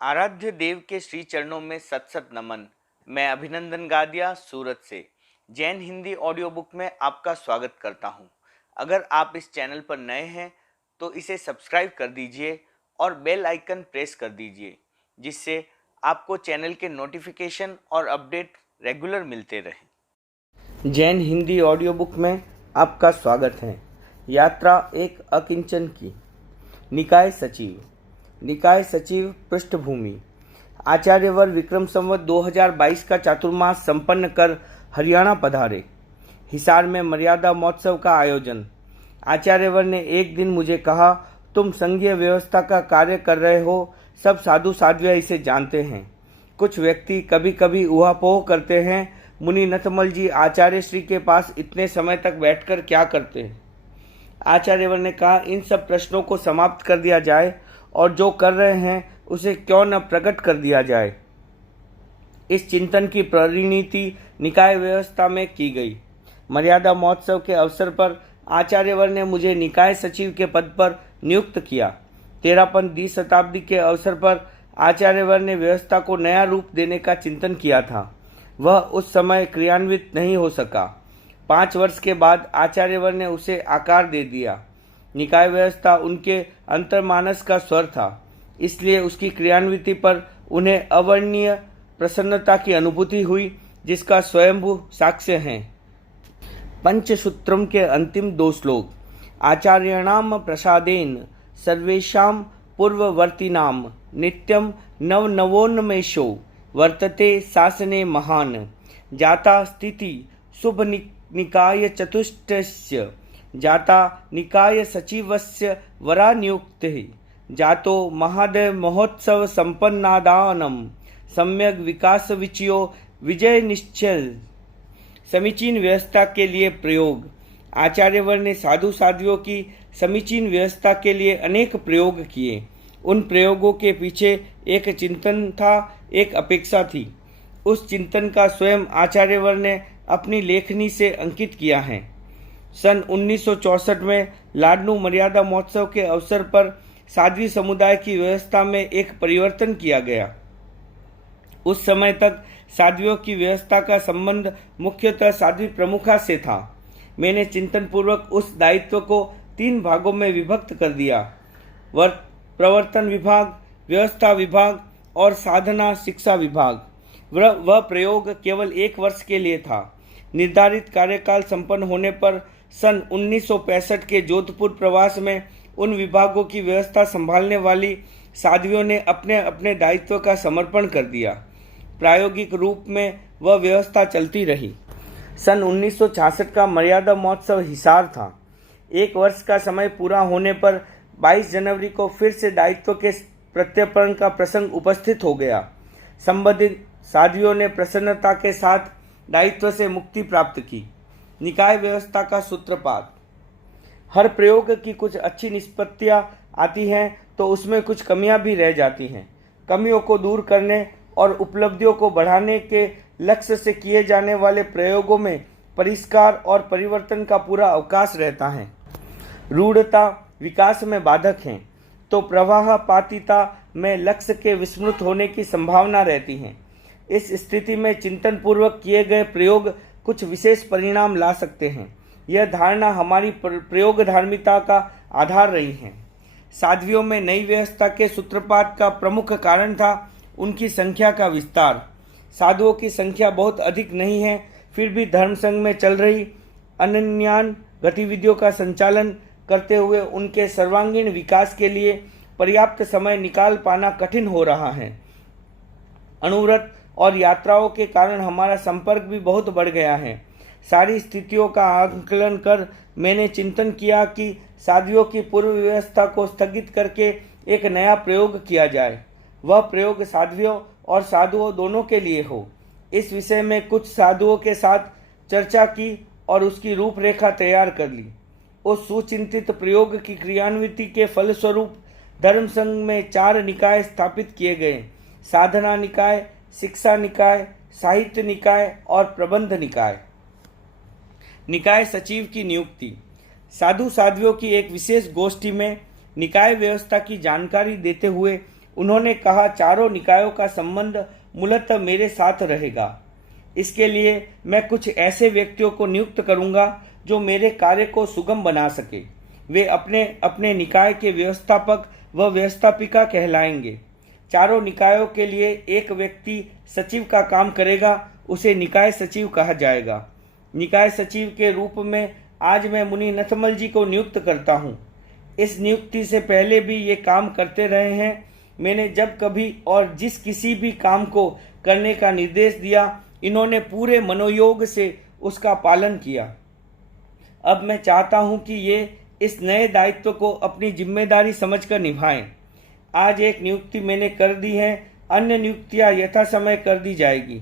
आराध्य देव के श्री चरणों में सत सत नमन। मैं अभिनंदन गादिया सूरत से जैन हिंदी ऑडियो बुक में आपका स्वागत करता हूं। अगर आप इस चैनल पर नए हैं तो इसे सब्सक्राइब कर दीजिए और बेल आइकन प्रेस कर दीजिए, जिससे आपको चैनल के नोटिफिकेशन और अपडेट रेगुलर मिलते रहें। जैन हिंदी ऑडियो बुक में आपका स्वागत है। यात्रा एक अकिंचन की। निकाय सचिव। निकाय सचिव पृष्ठभूमि। आचार्यवर विक्रम संवत 2022 का चातुर्मास संपन्न कर हरियाणा पधारे। हिसार में मर्यादा महोत्सव का आयोजन। आचार्यवर ने एक दिन मुझे कहा, तुम संघीय व्यवस्था का कार्य कर रहे हो, सब साधु साध्वियाँ इसे जानते हैं। कुछ व्यक्ति कभी कभी ऊहापोह करते हैं, मुनि नथमल जी आचार्य श्री के पास इतने समय तक बैठकर क्या करते हैं। आचार्यवर ने कहा, इन सब प्रश्नों को समाप्त कर दिया जाए और जो कर रहे हैं उसे क्यों न प्रकट कर दिया जाए। इस चिंतन की परिणति निकाय व्यवस्था में की गई। मर्यादा महोत्सव के अवसर पर आचार्यवर ने मुझे निकाय सचिव के पद पर नियुक्त किया। तेरहवीं शताब्दी के अवसर पर आचार्यवर ने व्यवस्था को नया रूप देने का चिंतन किया था। वह उस समय क्रियान्वित नहीं हो सका। 5 वर्ष के बाद आचार्यवर ने उसे आकार दे दिया। निकाय व्यवस्था उनके अंतर्मानस का स्वर था, इसलिए उसकी क्रियान्विति पर उन्हें अवर्णनीय प्रसन्नता की अनुभूति हुई, जिसका स्वयंभू साक्ष्य है। पंचसूत्रम के अंतिम 2 श्लोक। आचार्याणाम प्रसादेन सर्वेषां पूर्ववर्तीनां नित्यं नवनवोन्मेषो वर्तते शासने महान। जाता स्थिति शुभ निकाय चतुष्टयस्य जाता निकाय सचिवस्य वरा नियुक्तिः जातो महादय महोत्सव संपन्नादानम सम्यक विकास विचयो विजय निश्चय। समीचीन व्यवस्था के लिए प्रयोग। आचार्यवर ने साधु साध्वियों की समीचीन व्यवस्था के लिए अनेक प्रयोग किए। उन प्रयोगों के पीछे एक चिंतन था, एक अपेक्षा थी। उस चिंतन का स्वयं आचार्यवर ने अपनी लेखनी से अंकित किया है। सन 1964 में लाडनू मर्यादा महोत्सव के अवसर पर साध्वी समुदाय की व्यवस्था में एक परिवर्तन किया गया। उस समय तक साध्वियों की व्यवस्था का संबंध मुख्यतः साध्वी प्रमुखा से था। मैंने चिंतन पूर्वक उस दायित्व को 3 भागों में विभक्त कर दिया। प्रवर्तन विभाग, व्यवस्था विभाग और साधना शिक्षा विभाग। वह प्रयोग केवल 1 वर्ष के लिए था। निर्धारित कार्यकाल संपन्न होने पर सन 1965 के जोधपुर प्रवास में उन विभागों की व्यवस्था संभालने वाली साध्वियों ने अपने अपने दायित्व का समर्पण कर दिया। प्रायोगिक रूप में वह व्यवस्था चलती रही। सन 1966 का मर्यादा महोत्सव हिसार था। 1 वर्ष का समय पूरा होने पर 22 जनवरी को फिर से दायित्व के प्रत्यर्पण का प्रसंग उपस्थित हो गया। संबंधित साध्वियों ने प्रसन्नता के साथ दायित्व से मुक्ति प्राप्त की। निकाय व्यवस्था का सूत्रपात। हर प्रयोग की कुछ अच्छी निष्पत्तियां आती हैं तो उसमें कुछ कमियां भी रह जाती हैं। कमियों को दूर करने और उपलब्धियों को बढ़ाने के लक्ष्य से किए जाने वाले प्रयोगों में परिष्कार और परिवर्तन का पूरा अवकाश रहता है। रूढ़ता विकास में बाधक है तो प्रवाहपातिता में लक्ष्य के विस्मृत होने की संभावना रहती है। इस स्थिति में चिंतन पूर्वक किए गए प्रयोग कुछ विशेष परिणाम ला सकते हैं। यह धारणा हमारी प्रयोग धार्मिकता का आधार रही है। साध्वियों में नई व्यवस्था के सूत्रपात का प्रमुख कारण था उनकी संख्या का विस्तार। साधुओं की संख्या बहुत अधिक नहीं है, फिर भी धर्म संघ में चल रही अनन्यान गतिविधियों का संचालन करते हुए उनके सर्वांगीण विकास के लिए पर्याप्त समय निकाल पाना कठिन हो रहा है। अनुव्रत और यात्राओं के कारण हमारा संपर्क भी बहुत बढ़ गया है। सारी स्थितियों का आकलन कर मैंने चिंतन किया कि साध्वियों की पूर्व व्यवस्था को स्थगित करके एक नया प्रयोग किया जाए। वह प्रयोग साध्वियों और साधुओं दोनों के लिए हो। इस विषय में कुछ साधुओं के साथ चर्चा की और उसकी रूपरेखा तैयार कर ली। उस सुचिंतित प्रयोग की क्रियान्विति के फलस्वरूप धर्म संघ में 4 निकाय स्थापित किए गए। साधना निकाय, शिक्षा निकाय, साहित्य निकाय और प्रबंध निकाय। निकाय सचिव की नियुक्ति। साधु साध्वियों की एक विशेष गोष्ठी में निकाय व्यवस्था की जानकारी देते हुए उन्होंने कहा, चारों निकायों का संबंध मूलतः मेरे साथ रहेगा। इसके लिए मैं कुछ ऐसे व्यक्तियों को नियुक्त करूंगा जो मेरे कार्य को सुगम बना सके। वे अपने अपने निकाय के व्यवस्थापक व व्यवस्थापिका कहलाएंगे। चारों निकायों के लिए एक व्यक्ति सचिव का काम करेगा, उसे निकाय सचिव कहा जाएगा। निकाय सचिव के रूप में आज मैं मुनि नथमल जी को नियुक्त करता हूँ। इस नियुक्ति से पहले भी ये काम करते रहे हैं। मैंने जब कभी और जिस किसी भी काम को करने का निर्देश दिया, इन्होंने पूरे मनोयोग से उसका पालन किया। अब मैं चाहता हूं कि ये इस नए दायित्व को अपनी जिम्मेदारी समझकर निभाएं। आज एक नियुक्ति मैंने कर दी है, अन्य नियुक्तियां यथा समय कर दी जाएगी।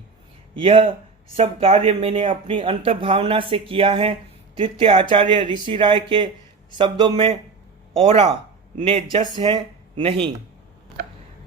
यह सब कार्य मैंने अपनी अंतर्भावना से किया है। तृतीय आचार्य ऋषि राय के शब्दों में औरा ने जस है नहीं।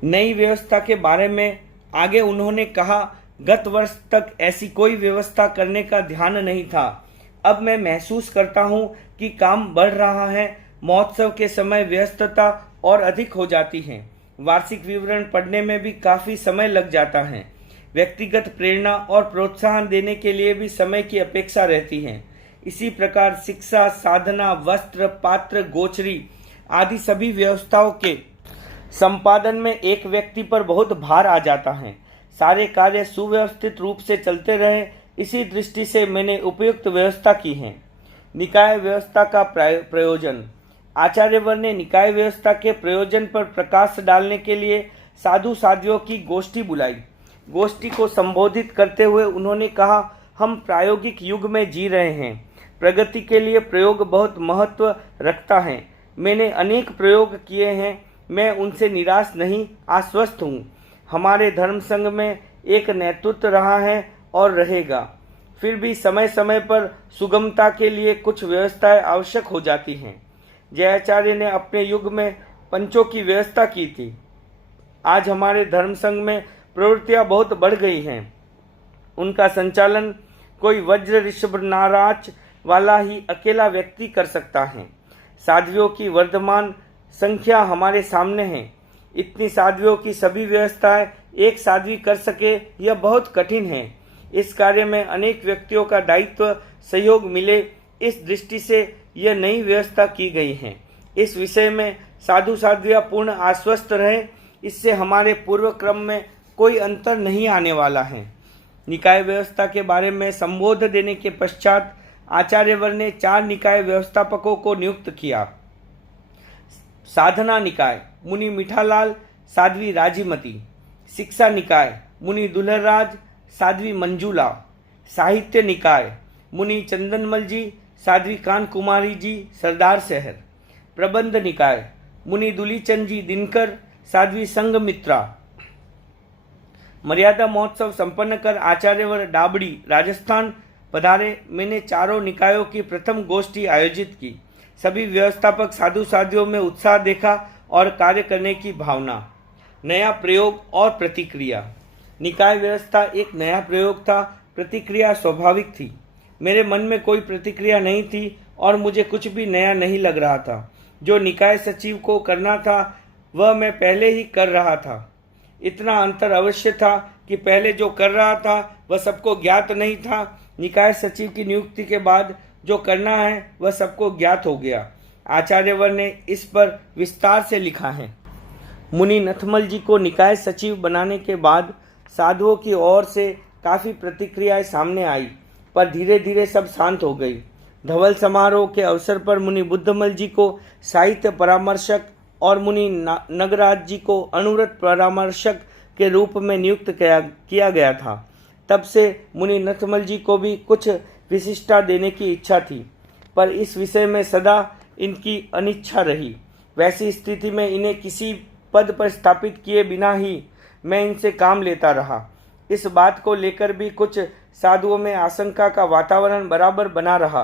नई व्यवस्था के बारे में आगे उन्होंने कहा, गत वर्ष तक ऐसी कोई व्यवस्था करने का ध्यान नहीं था। अब मैं महसूस करता हूँ कि काम बढ़ रहा है। महोत्सव के समय व्यस्तता और अधिक हो जाती है। वार्षिक विवरण पढ़ने में भी काफ़ी समय लग जाता है। व्यक्तिगत प्रेरणा और प्रोत्साहन देने के लिए भी समय की अपेक्षा रहती है। इसी प्रकार शिक्षा, साधना, वस्त्र, पात्र, गोचरी आदि सभी व्यवस्थाओं के संपादन में एक व्यक्ति पर बहुत भार आ जाता है। सारे कार्य सुव्यवस्थित रूप से चलते रहे, इसी दृष्टि से मैंने उपयुक्त व्यवस्था की है। निकाय व्यवस्था का प्रयोजन। आचार्यवर ने निकाय व्यवस्था के प्रयोजन पर प्रकाश डालने के लिए साधु साध्वियों की गोष्ठी बुलाई। गोष्ठी को संबोधित करते हुए उन्होंने कहा, हम प्रायोगिक युग में जी रहे हैं। प्रगति के लिए प्रयोग बहुत महत्व रखता है। मैंने अनेक प्रयोग किए हैं, मैं उनसे निराश नहीं, आश्वस्त हूँ। हमारे धर्म संघ में एक नेतृत्व रहा है और रहेगा। फिर भी समय समय पर सुगमता के लिए कुछ व्यवस्थाएं आवश्यक हो जाती हैं। जयाचार्य ने अपने युग में पंचों की व्यवस्था की थी। आज हमारे धर्म संघ में प्रवृत्तियां बहुत बढ़ गई हैं। उनका संचालन कोई वज्र ऋषभ नाराज वाला ही अकेला व्यक्ति कर सकता है। साध्वियों की वर्धमान संख्या हमारे सामने है। इतनी साध्वियों की सभी व्यवस्थाएं एक साध्वी कर सके, यह बहुत कठिन है। इस कार्य में अनेक व्यक्तियों का दायित्व सहयोग मिले, इस दृष्टि से यह नई व्यवस्था की गई है। इस विषय में साधु साध्वियां पूर्ण आश्वस्त रहे, इससे हमारे पूर्व क्रम में कोई अंतर नहीं आने वाला है। निकाय व्यवस्था के बारे में संबोध देने के पश्चात आचार्यवर ने 4 निकाय व्यवस्थापकों को नियुक्त किया। साधना निकाय मुनि मिठालाल, साध्वी राजीमती। शिक्षा निकाय मुनि दुल्हराज, साध्वी मंजूला। साहित्य निकाय मुनि चंदनमल जी, साध्वी कान कुमारी जी, सरदार शहर। प्रबंध निकाय मुनि दुलीचंद जी दिनकर, साध्वी संघमित्रा। मर्यादा महोत्सव संपन्न कर आचार्यवर डाबड़ी राजस्थान पधारे। मैंने चारों निकायों की प्रथम गोष्ठी आयोजित की। सभी व्यवस्थापक साधु साध्वियों में उत्साह देखा और कार्य करने की भावना। नया प्रयोग और प्रतिक्रिया। निकाय व्यवस्था एक नया प्रयोग था, प्रतिक्रिया स्वाभाविक थी। मेरे मन में कोई प्रतिक्रिया नहीं थी और मुझे कुछ भी नया नहीं लग रहा था। जो निकाय सचिव को करना था वह मैं पहले ही कर रहा था। इतना अंतर अवश्य था कि पहले जो कर रहा था वह सबको ज्ञात नहीं था। निकाय सचिव की नियुक्ति के बाद जो करना है वह सबको ज्ञात हो गया। आचार्यवर ने इस पर विस्तार से लिखा है। मुनि नथमल जी को निकाय सचिव बनाने के बाद साधुओं की ओर से काफ़ी प्रतिक्रियाएं सामने आई, पर धीरे धीरे सब शांत हो गई। धवल समारोह के अवसर पर मुनि बुद्धमल जी को साहित्य परामर्शक और मुनि नगराज जी को अनुव्रत परामर्शक के रूप में नियुक्त किया गया था। तब से मुनि नथमल जी को भी कुछ विशिष्टता देने की इच्छा थी, पर इस विषय में सदा इनकी अनिच्छा रही। वैसी स्थिति में इन्हें किसी पद पर स्थापित किए बिना ही मैं इनसे काम लेता रहा। इस बात को लेकर भी कुछ साधुओं में आशंका का वातावरण बराबर बना रहा।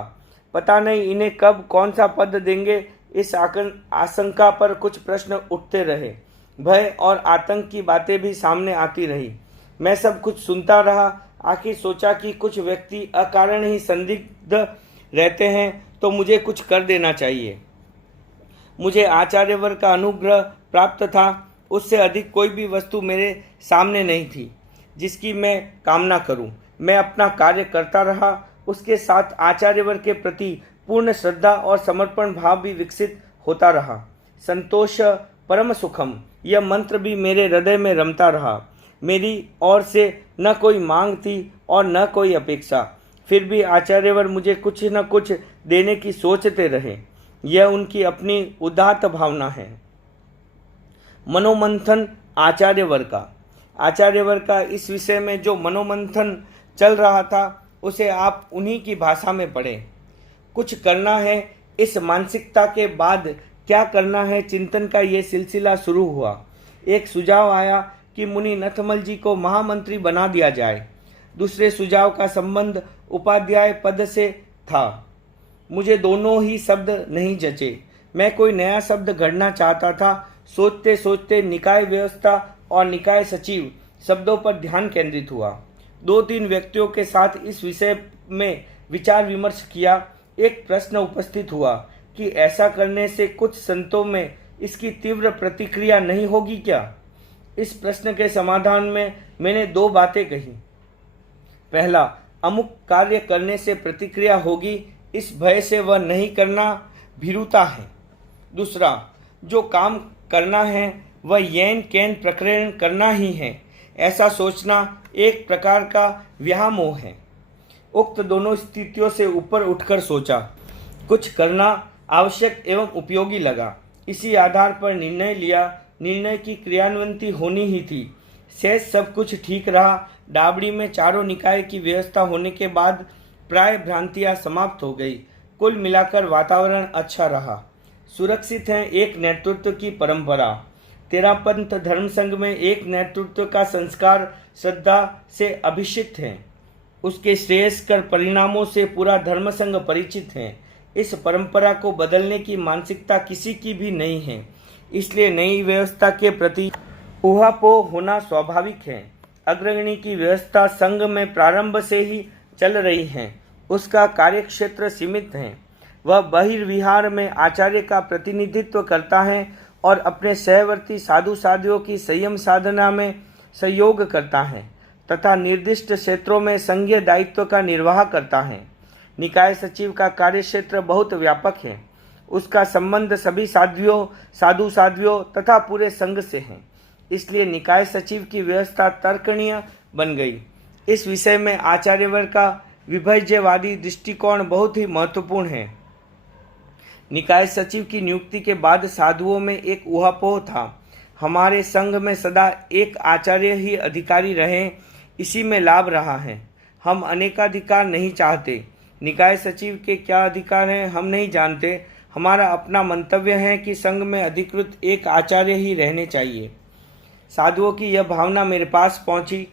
पता नहीं इन्हें कब कौन सा पद देंगे, इस आशंका पर कुछ प्रश्न उठते रहे। भय और आतंक की बातें भी सामने आती रही। मैं सब कुछ सुनता रहा। आखिर सोचा कि कुछ व्यक्ति अकारण ही संदिग्ध रहते हैं तो मुझे कुछ कर देना चाहिए। मुझे आचार्यवर का अनुग्रह प्राप्त था। उससे अधिक कोई भी वस्तु मेरे सामने नहीं थी जिसकी मैं कामना करूं। मैं अपना कार्य करता रहा, उसके साथ आचार्यवर के प्रति पूर्ण श्रद्धा और समर्पण भाव भी विकसित होता रहा। संतोष परम सुखम, यह मंत्र भी मेरे हृदय में रमता रहा। मेरी ओर से न कोई मांग थी और न कोई अपेक्षा, फिर भी आचार्यवर मुझे कुछ न कुछ देने की सोचते रहे। यह उनकी अपनी उदात्त भावना है। मनोमंथन आचार्यवर का इस विषय में जो मनोमंथन चल रहा था उसे आप उन्हीं की भाषा में पढ़ें। कुछ करना है, इस मानसिकता के बाद क्या करना है, चिंतन का ये सिलसिला शुरू हुआ। एक सुझाव आया कि मुनि नथमल जी को महामंत्री बना दिया जाए। दूसरे सुझाव का संबंध उपाध्याय पद से था। मुझे दोनों ही शब्द नहीं जचे। मैं कोई नया शब्द गढ़ना चाहता था। सोचते सोचते निकाय व्यवस्था और निकाय सचिव शब्दों पर ध्यान केंद्रित हुआ। 2-3 व्यक्तियों के साथ इस विषय में विचार विमर्श किया। एक प्रश्न उपस्थित हुआ कि ऐसा करने से कुछ संतों में इसकी तीव्र प्रतिक्रिया नहीं होगी क्या? इस प्रश्न के समाधान में मैंने 2 बातें कही। पहला, अमुक कार्य करने से प्रतिक्रिया होगी, इस भय से वह नहीं करना भीरुता है। दूसरा, जो काम करना है वह यैन कैन प्रकरण करना ही है, ऐसा सोचना एक प्रकार का व्यामोह है। उक्त दोनों स्थितियों से ऊपर उठकर सोचा, कुछ करना आवश्यक एवं उपयोगी लगा। इसी आधार पर निर्णय लिया। निर्णय की क्रियान्वयन होनी ही थी। शेष सब कुछ ठीक रहा। डाबड़ी में चारों निकाय की व्यवस्था होने के बाद प्राय भ्रांतियां समाप्त हो गई। कुल मिलाकर वातावरण अच्छा रहा। सुरक्षित है एक नेतृत्व की परंपरा। तेरापंथ धर्म संघ में एक नेतृत्व का संस्कार श्रद्धा से अभिषिक्त है। उसके श्रेयस्कर परिणामों से पूरा धर्म संघ परिचित है। इस परंपरा को बदलने की मानसिकता किसी की भी नहीं है। इसलिए नई व्यवस्था के प्रति ऊहापोह होना स्वाभाविक है। अग्रगणी की व्यवस्था संघ में प्रारंभ से ही चल रही है। उसका कार्यक्षेत्र सीमित है। वह बहिर्विहार में आचार्य का प्रतिनिधित्व करता है और अपने सहवर्ती साधु साधियों की संयम साधना में सहयोग करता है तथा निर्दिष्ट क्षेत्रों में संघीय दायित्व का निर्वाह करता है। निकाय सचिव का कार्यक्षेत्र बहुत व्यापक है। उसका संबंध सभी साधु साध्वियों तथा पूरे संघ से है। इसलिए निकाय सचिव की व्यवस्था तर्कणीय बन गई। इस विषय में आचार्यवर का विभज्यवादी दृष्टिकोण बहुत ही महत्वपूर्ण है। निकाय सचिव की नियुक्ति के बाद साधुओं में एक ऊहापोह था। हमारे संघ में सदा एक आचार्य ही अधिकारी रहे, इसी में लाभ रहा है। हम अनेकाधिकार नहीं चाहते। निकाय सचिव के क्या अधिकार हैं हम नहीं जानते। हमारा अपना मंतव्य है कि संघ में अधिकृत एक आचार्य ही रहने चाहिए। साधुओं की यह भावना मेरे पास पहुंची।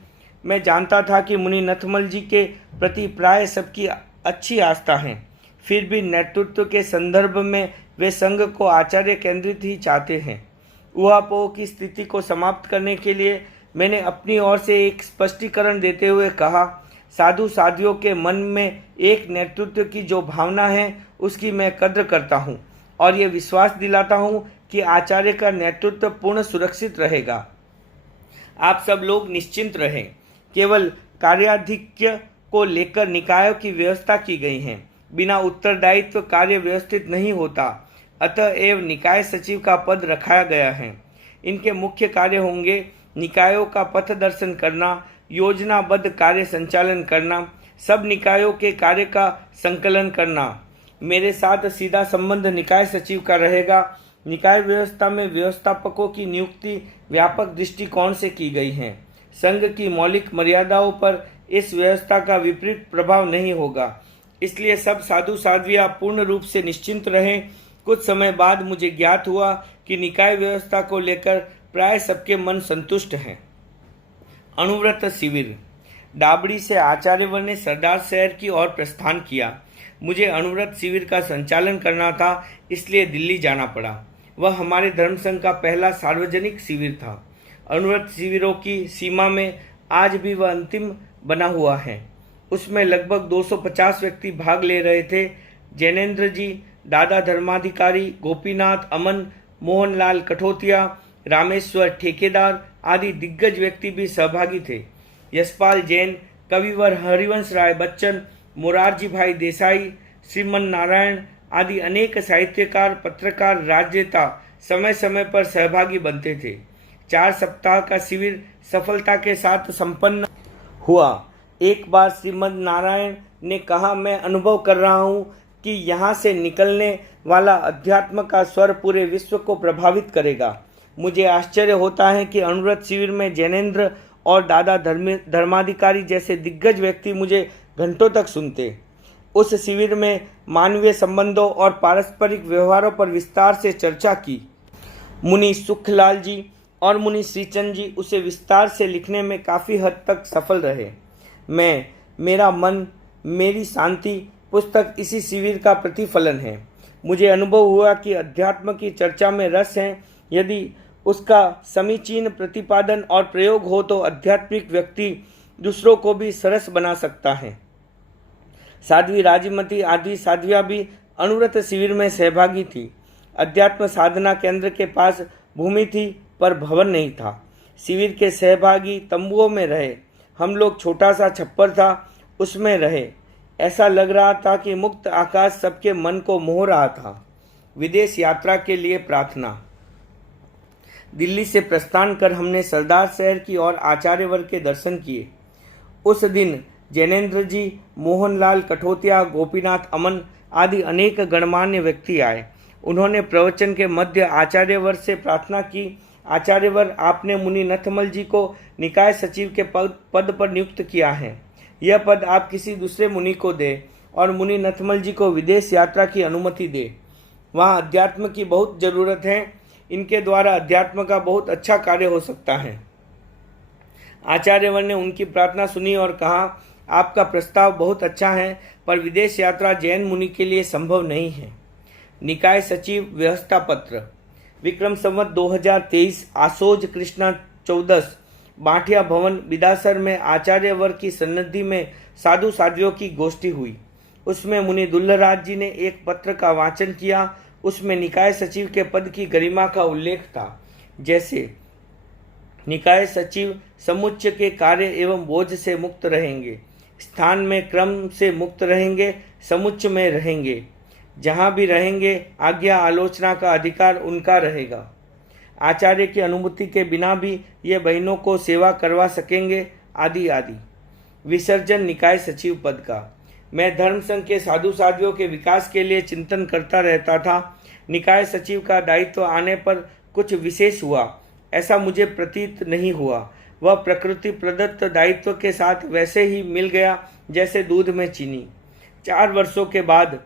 मैं जानता था कि मुनि नथमल जी के प्रति प्राय सबकी अच्छी आस्था है। फिर भी नेतृत्व के संदर्भ में वे संघ को आचार्य केंद्रित ही चाहते हैं। ऊहापोह की स्थिति को समाप्त करने के लिए मैंने अपनी ओर से एक स्पष्टीकरण देते हुए कहा, साधु साधियों के मन में एक नेतृत्व की जो भावना है उसकी मैं कद्र करता हूँ और ये विश्वास दिलाता हूँ कि आचार्य का नेतृत्व पूर्ण सुरक्षित रहेगा। आप सब लोग निश्चिंत रहें। केवल कार्याधिक्य को लेकर निकायों की व्यवस्था की गई है। बिना उत्तरदायित्व कार्य व्यवस्थित नहीं होता। अतएव निकाय सचिव का पद रखा गया है। इनके मुख्य कार्य होंगे निकायों का पथ दर्शन करना, योजनाबद्ध कार्य संचालन करना, सब निकायों के कार्य का संकलन करना। मेरे साथ सीधा संबंध निकाय सचिव का रहेगा। निकाय व्यवस्था में व्यवस्थापकों की नियुक्ति व्यापक दृष्टिकोण से की गई है। संघ की मौलिक मर्यादाओं पर इस व्यवस्था का विपरीत प्रभाव नहीं होगा। इसलिए सब साधु साध्वियां पूर्ण रूप से निश्चिंत रहें। कुछ समय बाद मुझे ज्ञात हुआ कि निकाय व्यवस्था को लेकर प्राय सबके मन संतुष्ट हैं। अनुव्रत शिविर। डाबड़ी से आचार्यवर ने सरदार शहर की ओर प्रस्थान किया। मुझे अनुव्रत शिविर का संचालन करना था, इसलिए दिल्ली जाना पड़ा। वह हमारे धर्मसंघ का पहला सार्वजनिक शिविर था। अनुव्रत शिविरों की सीमा में आज भी वह अंतिम बना हुआ है। उसमें लगभग 250 व्यक्ति भाग ले रहे थे। जैनेन्द्र जी, दादा धर्माधिकारी, गोपीनाथ, अमन, मोहनलाल कठोतिया, रामेश्वर ठेकेदार आदि दिग्गज व्यक्ति भी सहभागी थे। यशपाल जैन, कविवर हरिवंश राय बच्चन, मोरारजी भाई देसाई, श्रीमन नारायण आदि अनेक साहित्यकार, पत्रकार, राजनेता समय समय पर सहभागी बनते थे। 4 सप्ताह का शिविर सफलता के साथ संपन्न हुआ। एक बार श्रीमन नारायण ने कहा, मैं अनुभव कर रहा हूँ कि यहाँ से निकलने वाला अध्यात्म का स्वर पूरे विश्व को प्रभावित करेगा। मुझे आश्चर्य होता है कि अनुव्रत शिविर में जैनेन्द्र और दादा धर्माधिकारी जैसे दिग्गज व्यक्ति मुझे घंटों तक सुनते। उस शिविर में मानवीय संबंधों और पारस्परिक व्यवहारों पर विस्तार से चर्चा की। मुनि सुखलाल जी और मुनि श्रीचंद जी उसे विस्तार से लिखने में काफ़ी हद तक सफल रहे। मेरा मन, मेरी शांति पुस्तक इसी शिविर का प्रतिफलन है। मुझे अनुभव हुआ कि अध्यात्म की चर्चा में रस है। यदि उसका समीचीन प्रतिपादन और प्रयोग हो तो आध्यात्मिक व्यक्ति दूसरों को भी सरस बना सकता है। साध्वी राजमती आदि साध्वियाँ भी अनुव्रत शिविर में सहभागी थी। अध्यात्म साधना केंद्र के पास भूमि थी पर भवन नहीं था। शिविर के सहभागी तंबुओं में रहे। हम लोग छोटा सा छप्पर था, उसमें रहे। ऐसा लग रहा था कि मुक्त आकाश सबके मन को मोह रहा था। विदेश यात्रा के लिए प्रार्थना। दिल्ली से प्रस्थान कर हमने सरदार शहर की और आचार्यवर के दर्शन किए। उस दिन जैनेन्द्र जी, मोहनलाल कठोतिया, गोपीनाथ अमन आदि अनेक गणमान्य व्यक्ति आए। उन्होंने प्रवचन के मध्य आचार्यवर से प्रार्थना की, आचार्यवर, आपने मुनि नथमल जी को निकाय सचिव के पद पर नियुक्त किया है। यह पद आप किसी दूसरे मुनि को दे और मुनि नथमल जी को विदेश यात्रा की अनुमति दे। वहाँ अध्यात्म की बहुत ज़रूरत है। इनके द्वारा अध्यात्म का बहुत अच्छा कार्य हो सकता है। आचार्यवर ने उनकी प्रार्थना सुनी और कहा, आपका प्रस्ताव बहुत अच्छा है, पर विदेश यात्रा जैन मुनि के लिए संभव नहीं है। निकाय सचिव व्यवस्था पत्र। विक्रम संवत 2023 आसोज कृष्णा 14 बाठिया भवन बिदासर में आचार्यवर की सन्निधि में साधु साध्वियों की गोष्ठी हुई। उसमें मुनि दुल्लराज जी ने एक पत्र का वाचन किया। उसमें निकाय सचिव के पद की गरिमा का उल्लेख था। जैसे निकाय सचिव समुच्चय के कार्य एवं बोझ से मुक्त रहेंगे, स्थान में क्रम से मुक्त रहेंगे, समुच्चय में रहेंगे, जहाँ भी रहेंगे आज्ञा आलोचना का अधिकार उनका रहेगा, आचार्य की अनुमति के बिना भी ये बहनों को सेवा करवा सकेंगे, आदि आदि। विसर्जन निकाय सचिव पद का। मैं धर्म संघ के साधु साध्वियों के विकास के लिए चिंतन करता रहता था। निकाय सचिव का दायित्व आने पर कुछ विशेष हुआ ऐसा मुझे प्रतीत नहीं हुआ। वह प्रकृति प्रदत्त दायित्व के साथ वैसे ही मिल गया जैसे दूध में चीनी। 4 वर्षों के बाद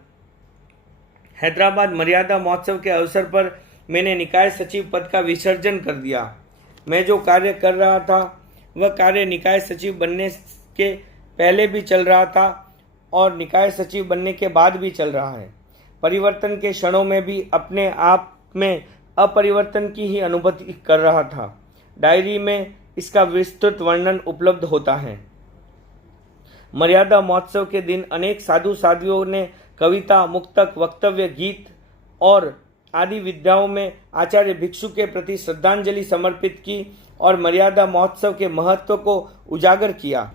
हैदराबाद मर्यादा महोत्सव के अवसर पर मैंने निकाय सचिव पद का विसर्जन कर दिया। मैं जो कार्य कर रहा था वह कार्य निकाय सचिव बनने के पहले भी चल रहा था और निकाय सचिव बनने के बाद भी चल रहा है। परिवर्तन के क्षणों में भी अपने आप में अपरिवर्तन की ही अनुभूति कर रहा था। डायरी में इसका विस्तृत वर्णन उपलब्ध होता है। मर्यादा महोत्सव के दिन अनेक साधु साध्वियों ने कविता, मुक्तक, वक्तव्य, गीत और आदि विद्याओं में आचार्य भिक्षु के प्रति श्रद्धांजलि समर्पित की और मर्यादा महोत्सव के महत्व को उजागर किया।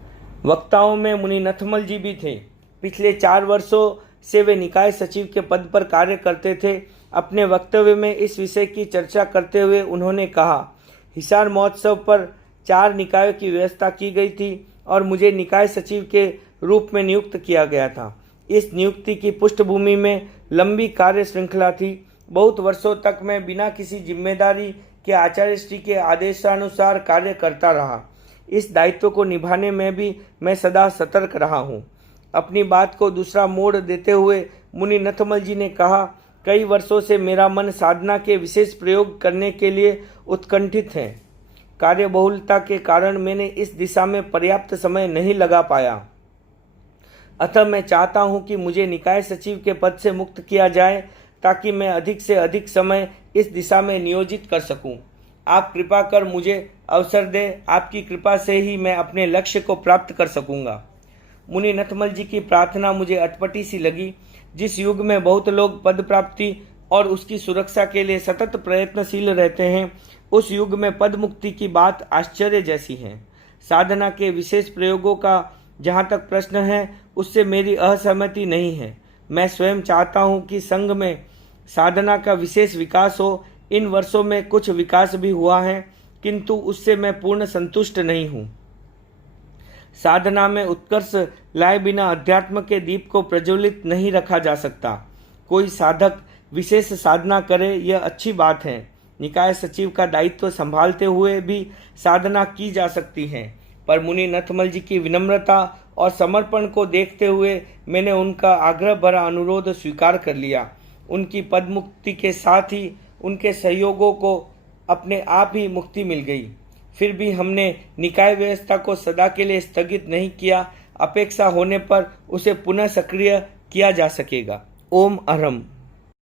वक्ताओं में मुनि नथमल जी भी थे। पिछले 4 वर्षों से वे निकाय सचिव के पद पर कार्य करते थे। अपने वक्तव्य में इस विषय की चर्चा करते हुए उन्होंने कहा, हिसार महोत्सव पर 4 निकायों की व्यवस्था की गई थी और मुझे निकाय सचिव के रूप में नियुक्त किया गया था। इस नियुक्ति की पृष्ठभूमि में लंबी कार्य श्रृंखला थी। बहुत वर्षों तक मैं बिना किसी जिम्मेदारी के आचार्य श्री के आदेशानुसार कार्य करता रहा। इस दायित्व को निभाने में भी मैं सदा सतर्क रहा हूँ। अपनी बात को दूसरा मोड़ देते हुए मुनि नथमल जी ने कहा, कई वर्षों से मेरा मन साधना के विशेष प्रयोग करने के लिए उत्कंठित है। कार्यबहुलता के कारण मैंने इस दिशा में पर्याप्त समय नहीं लगा पाया। अतः मैं चाहता हूँ कि मुझे निकाय सचिव के पद से मुक्त किया जाए ताकि मैं अधिक से अधिक समय इस दिशा में नियोजित कर सकूं। आप कृपा कर मुझे अवसर दें। आपकी कृपा से ही मैं अपने लक्ष्य को प्राप्त कर सकूंगा। मुनि नथमल जी की प्रार्थना मुझे अटपटी सी लगी। जिस युग में बहुत लोग पद प्राप्ति और उसकी सुरक्षा के लिए सतत प्रयत्नशील रहते हैं, उस युग में पद मुक्ति की बात आश्चर्य जैसी है। साधना के विशेष प्रयोगों का जहाँ तक प्रश्न है, उससे मेरी असहमति नहीं है। मैं स्वयं चाहता हूँ कि संघ में साधना का विशेष विकास हो। इन वर्षों में कुछ विकास भी हुआ है, किंतु उससे मैं पूर्ण संतुष्ट नहीं हूँ। साधना में उत्कर्ष लाए बिना अध्यात्म के दीप को प्रज्वलित नहीं रखा जा सकता। कोई साधक विशेष साधना करे, यह अच्छी बात है। निकाय सचिव का दायित्व संभालते हुए भी साधना की जा सकती है, पर मुनि नथमल जी की विनम्रता और समर्पण को देखते हुए मैंने उनका आग्रह भरा अनुरोध स्वीकार कर लिया। उनकी पद मुक्ति के साथ ही उनके सहयोगों को अपने आप ही मुक्ति मिल गई। फिर भी हमने निकाय व्यवस्था को सदा के लिए स्थगित नहीं किया। अपेक्षा होने पर उसे पुनः सक्रिय किया जा सकेगा। ओम अरहम।